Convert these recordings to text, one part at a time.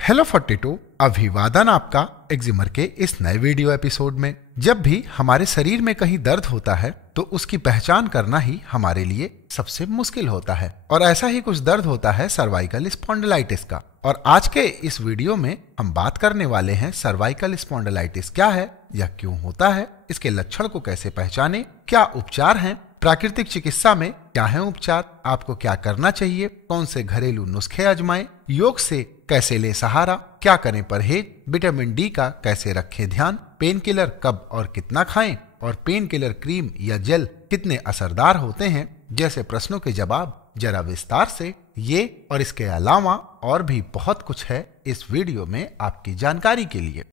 Hello 42, अभिवादन आपका एक्जिमर के इस नए वीडियो एपिसोड में। जब भी हमारे शरीर में कहीं दर्द होता है तो उसकी पहचान करना ही हमारे लिए सबसे मुश्किल होता है, और ऐसा ही कुछ दर्द होता है सर्वाइकल स्पॉन्डिलाइटिस का। और आज के इस वीडियो में हम बात करने वाले हैं सर्वाइकल स्पॉन्डिलाइटिस क्या है, यह क्यों होता है, इसके लक्षण को कैसे पहचाने, क्या उपचार हैं, प्राकृतिक चिकित्सा में क्या है उपचार, आपको क्या करना चाहिए, कौन से घरेलू नुस्खे आजमाएं, योग से कैसे ले सहारा, क्या करें परहेज, विटामिन डी का कैसे रखें ध्यान, पेन किलर कब और कितना खाएं, और पेन किलर क्रीम या जेल कितने असरदार होते हैं, जैसे प्रश्नों के जवाब जरा विस्तार से। ये और इसके अलावा और भी बहुत कुछ है इस वीडियो में आपकी जानकारी के लिए।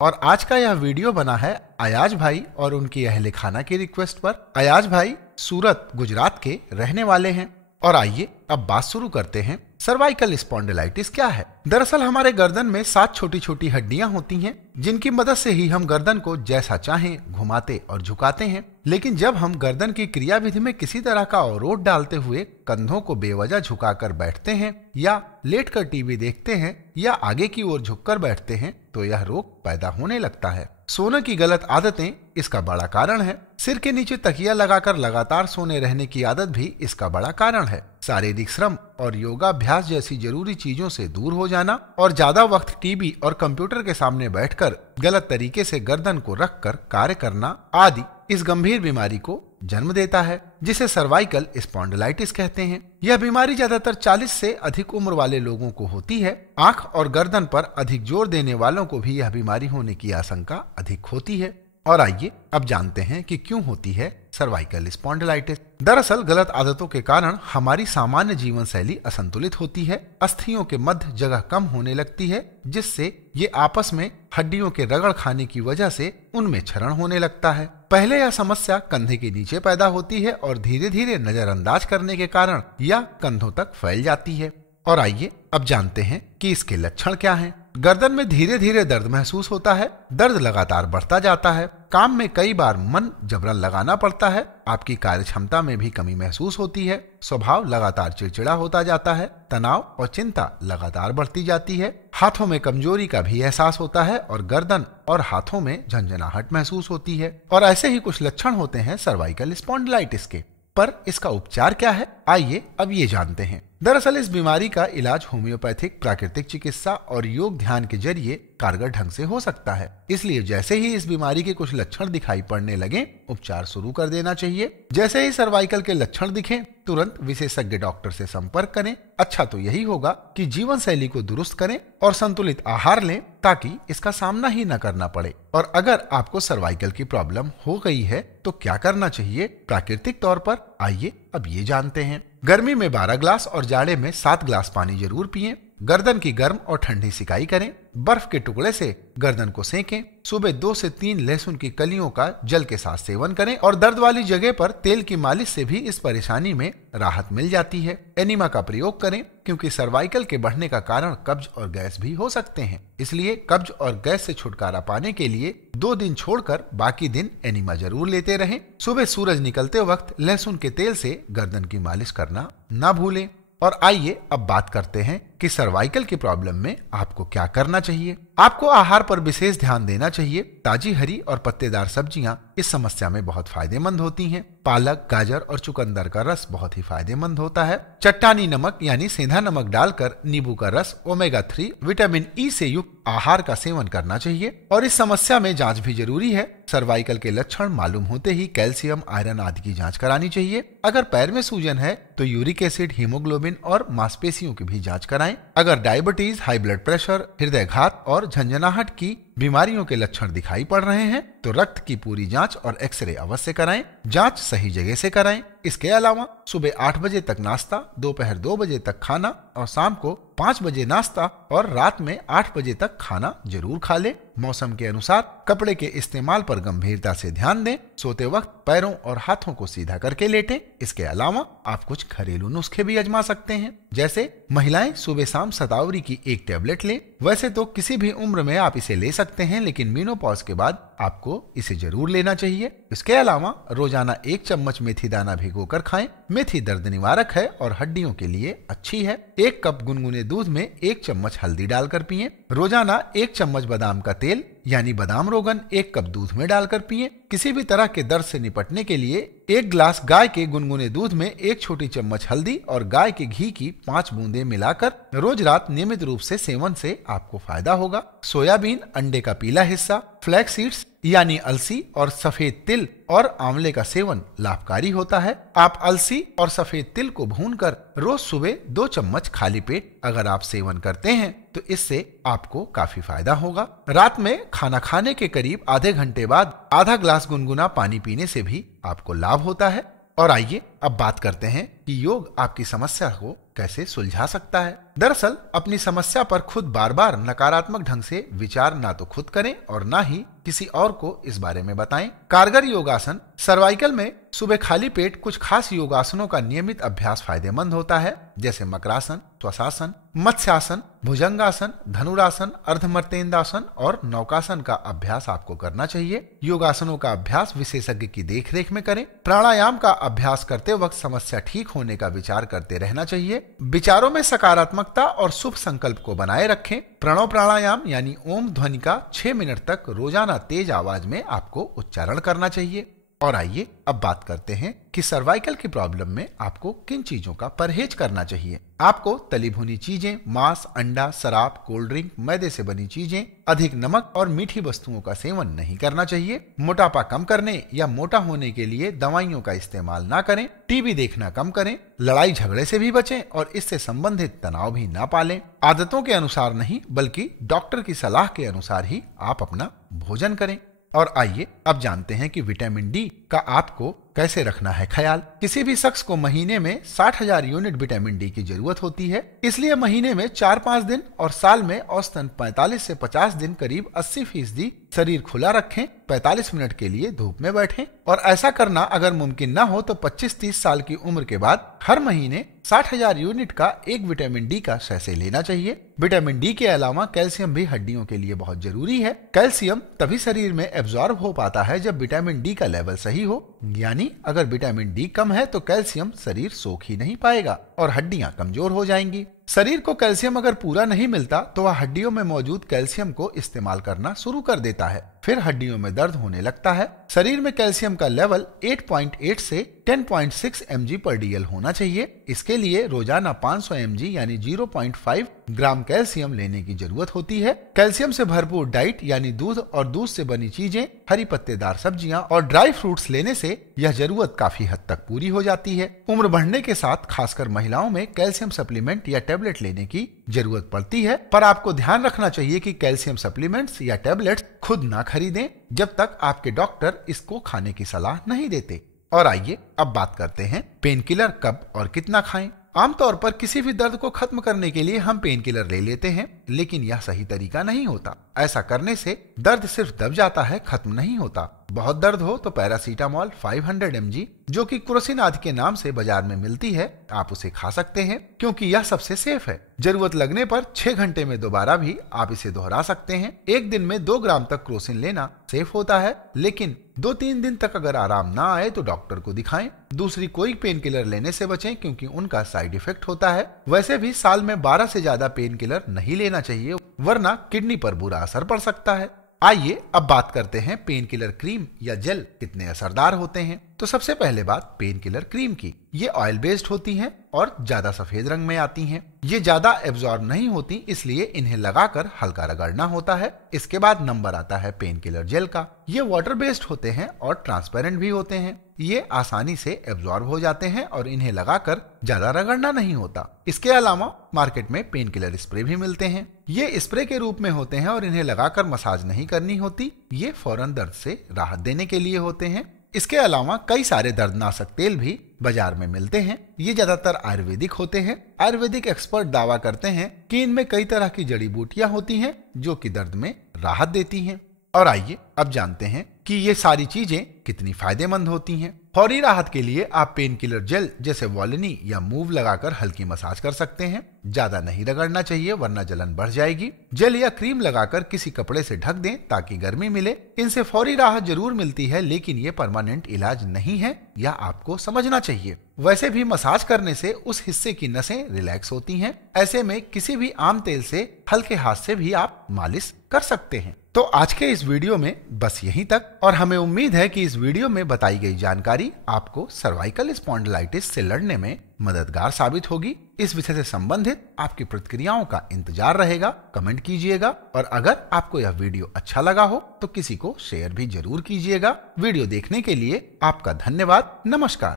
और आज का यह वीडियो बना है अयाज भाई और उनकी अहले खाना की रिक्वेस्ट पर। अयाज भाई सूरत गुजरात के रहने वाले हैं। और आइए अब बात शुरू करते हैं। सर्वाइकल स्पॉन्डिलाइटिस क्या है? दरअसल हमारे गर्दन में 7 छोटी छोटी हड्डियां होती हैं, जिनकी मदद से ही हम गर्दन को जैसा चाहें घुमाते और झुकाते हैं। लेकिन जब हम गर्दन की क्रियाविधि में किसी तरह का अवरोध डालते हुए कंधों को बेवजह झुकाकर बैठते हैं, या लेटकर टीवी देखते हैं, या आगे की ओर झुककर बैठते हैं, तो यह रोग पैदा होने लगता है। सोने की गलत आदतें इसका बड़ा कारण है। सिर के नीचे तकिया लगाकर लगातार सोने रहने की आदत भी इसका बड़ा कारण है। शारीरिक श्रम और योगाभ्यास जैसी जरूरी चीजों से दूर हो जाना, और ज्यादा वक्त टीवी और कंप्यूटर के सामने बैठकर गलत तरीके से गर्दन को रखकर कार्य करना आदि इस गंभीर बीमारी को जन्म देता है, जिसे सर्वाइकल स्पॉन्डिलाइटिस कहते हैं। यह बीमारी ज्यादातर 40 से अधिक उम्र वाले लोगों को होती है। आंख और गर्दन पर अधिक जोर देने वालों को भी यह बीमारी होने की आशंका अधिक होती है। और आइए अब जानते हैं कि क्यों होती है सर्वाइकल स्पॉन्डिलाइटिस। दरअसल गलत आदतों के कारण हमारी सामान्य जीवन शैली असंतुलित होती है। अस्थियों के मध्य जगह कम होने लगती है, जिससे ये आपस में हड्डियों के रगड़ खाने की वजह से उनमें क्षरण होने लगता है। पहले यह समस्या कंधे के नीचे पैदा होती है और धीरे धीरे नजरअंदाज करने के कारण यह कंधों तक फैल जाती है। और आइए अब जानते हैं कि इसके लक्षण क्या हैं। गर्दन में धीरे धीरे दर्द महसूस होता है। दर्द लगातार बढ़ता जाता है। काम में कई बार मन जबरन लगाना पड़ता है। आपकी कार्य क्षमता में भी कमी महसूस होती है। स्वभाव लगातार चिड़चिड़ा होता जाता है। तनाव और चिंता लगातार बढ़ती जाती है। हाथों में कमजोरी का भी एहसास होता है और गर्दन और हाथों में झंझनाहट महसूस होती है। और ऐसे ही कुछ लक्षण होते हैं सर्वाइकल स्पॉन्डिलाइटिस के। पर इसका उपचार क्या है, आइए अब ये जानते हैं। दरअसल इस बीमारी का इलाज होम्योपैथिक, प्राकृतिक चिकित्सा और योग ध्यान के जरिए कारगर ढंग से हो सकता है। इसलिए जैसे ही इस बीमारी के कुछ लक्षण दिखाई पड़ने लगे, उपचार शुरू कर देना चाहिए। जैसे ही सर्वाइकल के लक्षण दिखें, तुरंत विशेषज्ञ डॉक्टर से संपर्क करें। अच्छा तो यही होगा कि जीवन शैली को दुरुस्त करें और संतुलित आहार लें, ताकि इसका सामना ही न करना पड़े। और अगर आपको सर्वाइकल की प्रॉब्लम हो गई है तो क्या करना चाहिए प्राकृतिक तौर पर, आइए अब ये जानते हैं। गर्मी में 12 ग्लास और जाड़े में 7 ग्लास पानी जरूर पिएं। गर्दन की गर्म और ठंडी सिकाई करें। बर्फ के टुकड़े से गर्दन को सेकें। सुबह 2 से 3 लहसुन की कलियों का जल के साथ सेवन करें। और दर्द वाली जगह पर तेल की मालिश से भी इस परेशानी में राहत मिल जाती है। एनिमा का प्रयोग करें, क्योंकि सर्वाइकल के बढ़ने का कारण कब्ज और गैस भी हो सकते हैं। इसलिए कब्ज और गैस से छुटकारा पाने के लिए 2 दिन छोड़कर बाकी दिन एनिमा जरूर लेते रहें। सुबह सूरज निकलते वक्त लहसुन के तेल से गर्दन की मालिश करना ना भूलें। और आइए अब बात करते हैं कि सर्वाइकल की प्रॉब्लम में आपको क्या करना चाहिए। आपको आहार पर विशेष ध्यान देना चाहिए। ताजी हरी और पत्तेदार सब्जियां इस समस्या में बहुत फायदेमंद होती हैं। पालक, गाजर और चुकंदर का रस बहुत ही फायदेमंद होता है। चट्टानी नमक यानी सेंधा नमक डालकर नींबू का रस, ओमेगा 3, विटामिन ई से युक्त आहार का सेवन करना चाहिए। और इस समस्या में जांच भी जरूरी है। सर्वाइकल के लक्षण मालूम होते ही कैल्शियम, आयरन आदि की जांच करानी चाहिए। अगर पैर में सूजन है तो यूरिक एसिड, हीमोग्लोबिन और मांसपेशियों की भी जांच कराएं। अगर डायबिटीज, हाई ब्लड प्रेशर, हृदयघात और झंझनाहट की बीमारियों के लक्षण दिखाई पड़ रहे हैं तो रक्त की पूरी जांच और एक्सरे अवश्य कराएं। जांच सही जगह से कराएं। इसके अलावा सुबह 8 बजे तक नाश्ता, दोपहर 2 बजे तक खाना और शाम को 5 बजे नाश्ता और रात में 8 बजे तक खाना जरूर खा लें। मौसम के अनुसार कपड़े के इस्तेमाल पर गंभीरता से ध्यान दें। सोते वक्त पैरों और हाथों को सीधा करके लेटें। इसके अलावा आप कुछ घरेलू नुस्खे भी आजमा सकते हैं, जैसे महिलाएं सुबह शाम शतावरी की 1 टैबलेट लें। वैसे तो किसी भी उम्र में आप इसे ले सकते हैं, लेकिन मेनोपॉज के बाद आपको इसे जरूर लेना चाहिए। इसके अलावा रोजाना 1 चम्मच मेथी दाना भिगोकर खाएं। मेथी दर्द निवारक है और हड्डियों के लिए अच्छी है। 1 कप गुनगुने दूध में 1 चम्मच हल्दी डालकर पिएं। रोजाना 1 चम्मच बादाम का तेल यानी बादाम रोगन 1 कप दूध में डालकर पिएं। किसी भी तरह के दर्द से निपटने के लिए 1 गिलास गाय के गुनगुने दूध में 1 छोटी चम्मच हल्दी और गाय के घी की 5 बूंदें मिलाकर रोज रात नियमित रूप से सेवन से आपको फायदा होगा। सोयाबीन, अंडे का पीला हिस्सा, फ्लैक्स सीड्स यानी अलसी और सफेद तिल और आंवले का सेवन लाभकारी होता है। आप अलसी और सफेद तिल को भूनकर रोज सुबह 2 चम्मच खाली पेट अगर आप सेवन करते हैं तो इससे आपको काफी फायदा होगा। रात में खाना खाने के करीब आधे घंटे बाद आधा ग्लास गुनगुना पानी पीने से भी आपको लाभ होता है। और आइए अब बात करते हैं कि योग आपकी समस्या को कैसे सुलझा सकता है। दरअसल अपनी समस्या पर खुद बार बार नकारात्मक ढंग से विचार ना तो खुद करें और ना ही किसी और को इस बारे में बताएं। कारगर योगासन सर्वाइकल में सुबह खाली पेट कुछ खास योगासनों का नियमित अभ्यास फायदेमंद होता है, जैसे मकरासन, श्वासासन, मत्स्यासन, भुजंगासन, धनुरासन, अर्धमर्तेंदासन और नौकासन का अभ्यास आपको करना चाहिए। योगासनों का अभ्यास विशेषज्ञ की देखरेख में करें। प्राणायाम का अभ्यास करते वक्त समस्या ठीक होने का विचार करते रहना चाहिए। विचारों में सकारात्मकता और शुभ संकल्प को बनाए रखें। प्रणव प्राणायाम यानी ओम ध्वनि का 6 मिनट तक रोजाना तेज आवाज में आपको उच्चारण करना चाहिए। और आइए अब बात करते हैं कि सर्वाइकल की प्रॉब्लम में आपको किन चीजों का परहेज करना चाहिए। आपको तली भुनी चीजें, मांस, अंडा, शराब, कोल्ड ड्रिंक, मैदे से बनी चीजें, अधिक नमक और मीठी वस्तुओं का सेवन नहीं करना चाहिए। मोटापा कम करने या मोटा होने के लिए दवाइयों का इस्तेमाल ना करें। टीवी देखना कम करें। लड़ाई झगड़े से भी बचें और इससे संबंधित तनाव भी ना पालें। आदतों के अनुसार नहीं बल्कि डॉक्टर की सलाह के अनुसार ही आप अपना भोजन करें। और आइए अब जानते हैं कि विटामिन डी का आपको कैसे रखना है ख्याल। किसी भी शख्स को महीने में 60,000 यूनिट विटामिन डी की जरूरत होती है। इसलिए महीने में 4-5 दिन और साल में औसतन 45 से 50 दिन करीब 80% शरीर खुला रखें। 45 मिनट के लिए धूप में बैठें और ऐसा करना अगर मुमकिन न हो तो 25-30 साल की उम्र के बाद हर महीने 60,000 यूनिट का एक विटामिन डी का सैसे लेना चाहिए। विटामिन डी के अलावा कैल्शियम भी हड्डियों के लिए बहुत जरूरी है। कैल्शियम तभी शरीर में एब्जॉर्ब हो पाता है जब विटामिन डी का लेवल सही हो, यानी अगर विटामिन डी कम है तो कैल्शियम शरीर सोख ही नहीं पाएगा और हड्डियां कमजोर हो जाएंगी। शरीर को कैल्शियम अगर पूरा नहीं मिलता तो वह हड्डियों में मौजूद कैल्शियम को इस्तेमाल करना शुरू कर देता है, फिर हड्डियों में दर्द होने लगता है। शरीर में कैल्शियम का लेवल 8.8 से 10.6 mg/dl होना चाहिए। इसके लिए रोजाना 500 mg यानी 0.5 ग्राम कैल्शियम लेने की जरूरत होती है। कैल्शियम से भरपूर डाइट यानी दूध और दूध से बनी चीजें, हरी पत्तेदार सब्जियां और ड्राई फ्रूट्स लेने से यह जरूरत काफी हद तक पूरी हो जाती है। उम्र बढ़ने के साथ खासकर महिलाओं में कैल्शियम सप्लीमेंट या टेबलेट लेने की जरूरत पड़ती है, पर आपको ध्यान रखना चाहिए कि कैल्शियम सप्लीमेंट्स या टेबलेट्स खुद ना खरीदें जब तक आपके डॉक्टर इसको खाने की सलाह नहीं देते। और आइए अब बात करते हैं पेन किलर कब और कितना खाएं। आमतौर पर किसी भी दर्द को खत्म करने के लिए हम पेन किलर ले लेते हैं, लेकिन यह सही तरीका नहीं होता। ऐसा करने से दर्द सिर्फ दब जाता है, खत्म नहीं होता। बहुत दर्द हो तो पैरासीटामोल 500 mg जो कि क्रोसिनाद के नाम से बाजार में मिलती है, आप उसे खा सकते हैं क्योंकि यह सबसे सेफ है। जरूरत लगने पर 6 घंटे में दोबारा भी आप इसे दोहरा सकते हैं। एक दिन में 2 ग्राम तक क्रोसिन लेना सेफ होता है, लेकिन 2-3 दिन तक अगर आराम ना आए तो डॉक्टर को दिखाएं। दूसरी कोई पेन किलर लेने से बचें क्योंकि उनका साइड इफेक्ट होता है। वैसे भी साल में 12 से ज्यादा पेन किलर नहीं लेना चाहिए, वरना किडनी पर बुरा असर पड़ सकता है। आइए अब बात करते हैं पेन किलर क्रीम या जेल कितने असरदार होते हैं। तो सबसे पहले बात पेन किलर क्रीम की। ये ऑयल बेस्ड होती हैं और ज्यादा सफेद रंग में आती हैं। ये ज्यादा एब्जॉर्ब नहीं होती, इसलिए इन्हें लगाकर हल्का रगड़ना होता है। इसके बाद नंबर आता है पेन किलर जेल का। ये वाटर बेस्ड होते हैं और ट्रांसपेरेंट भी होते हैं। ये आसानी से एब्जॉर्ब हो जाते हैं और इन्हें लगाकर ज्यादा रगड़ना नहीं होता। इसके अलावा मार्केट में पेन किलर स्प्रे भी मिलते हैं। ये स्प्रे के रूप में होते हैं और इन्हें लगाकर मसाज नहीं करनी होती। ये फौरन दर्द से राहत देने के लिए होते हैं। इसके अलावा कई सारे दर्दनाशक तेल भी बाजार में मिलते हैं। ये ज्यादातर आयुर्वेदिक होते हैं। आयुर्वेदिक एक्सपर्ट दावा करते हैं कि इनमें कई तरह की जड़ी बूटियां होती हैं जो कि दर्द में राहत देती हैं। और आइए अब जानते हैं कि कि ये सारी चीजें कितनी फायदेमंद होती हैं। फौरी राहत के लिए आप पेन किलर जेल जैसे वॉलिनी या मूव लगाकर हल्की मसाज कर सकते हैं। ज्यादा नहीं रगड़ना चाहिए वरना जलन बढ़ जाएगी। जेल या क्रीम लगाकर किसी कपड़े से ढक दें ताकि गर्मी मिले। इनसे फौरी राहत जरूर मिलती है, लेकिन ये परमानेंट इलाज नहीं है, या आपको समझना चाहिए। वैसे भी मसाज करने से उस हिस्से की नसें रिलैक्स होती हैं। ऐसे में किसी भी आम तेल से हल्के हाथ से भी आप मालिश कर सकते हैं। तो आज के इस वीडियो में बस यहीं तक, और हमें उम्मीद है कि इस वीडियो में बताई गई जानकारी आपको सर्वाइकल स्पॉन्डिलाइटिस से लड़ने में मददगार साबित होगी। इस विषय से संबंधित आपकी प्रतिक्रियाओं का इंतजार रहेगा। कमेंट कीजिएगा, और अगर आपको यह वीडियो अच्छा लगा हो तो किसी को शेयर भी जरूर कीजिएगा। वीडियो देखने के लिए आपका धन्यवाद। नमस्कार।